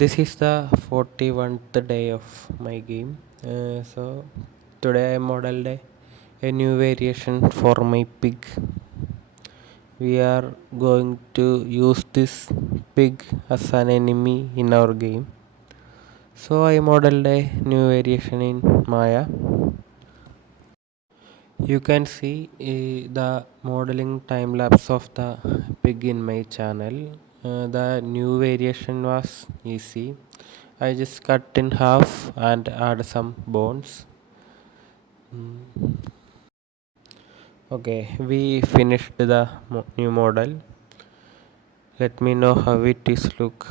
This is the 41st day of my game. So today I modeled a new variation for my pig. We are going to use this pig as an enemy in our game. So I modeled a new variation in Maya. You can see the modeling time lapse of the pig in my channel. The new variation was easy. I just cut in half and add some bones. Okay, we finished the new model. Let me know how it is look.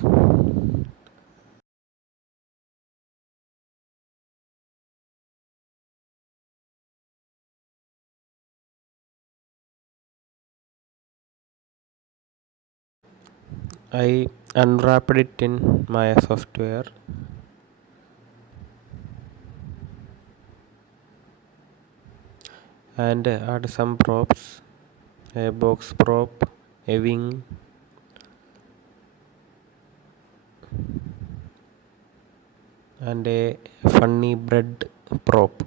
I unwrapped it in Maya software and add some props, a box prop, a wing, and a funny bread prop.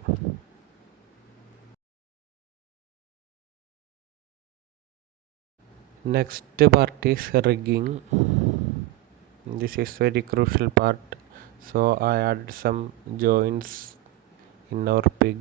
Next part is rigging. This is very crucial part. So I added some joints in our pig.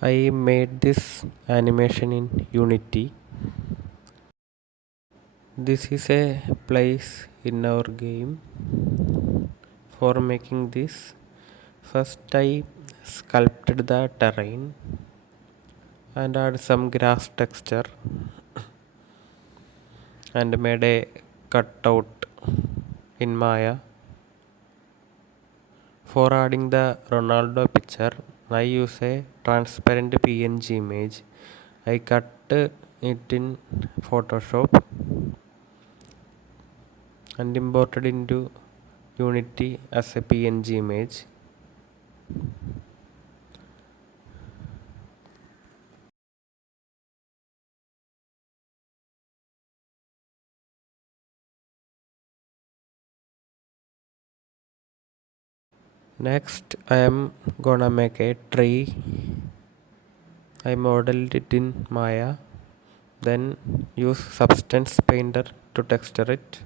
I made this animation in Unity. This is a place in our game. For making this, first I sculpted the terrain and add some grass texture and made a cutout in Maya. For adding the Ronaldo picture, I use a transparent PNG image. I cut it in Photoshop and imported into Unity as a PNG image. Next, I am gonna make a tree. I modeled it in Maya, then use Substance Painter to texture it.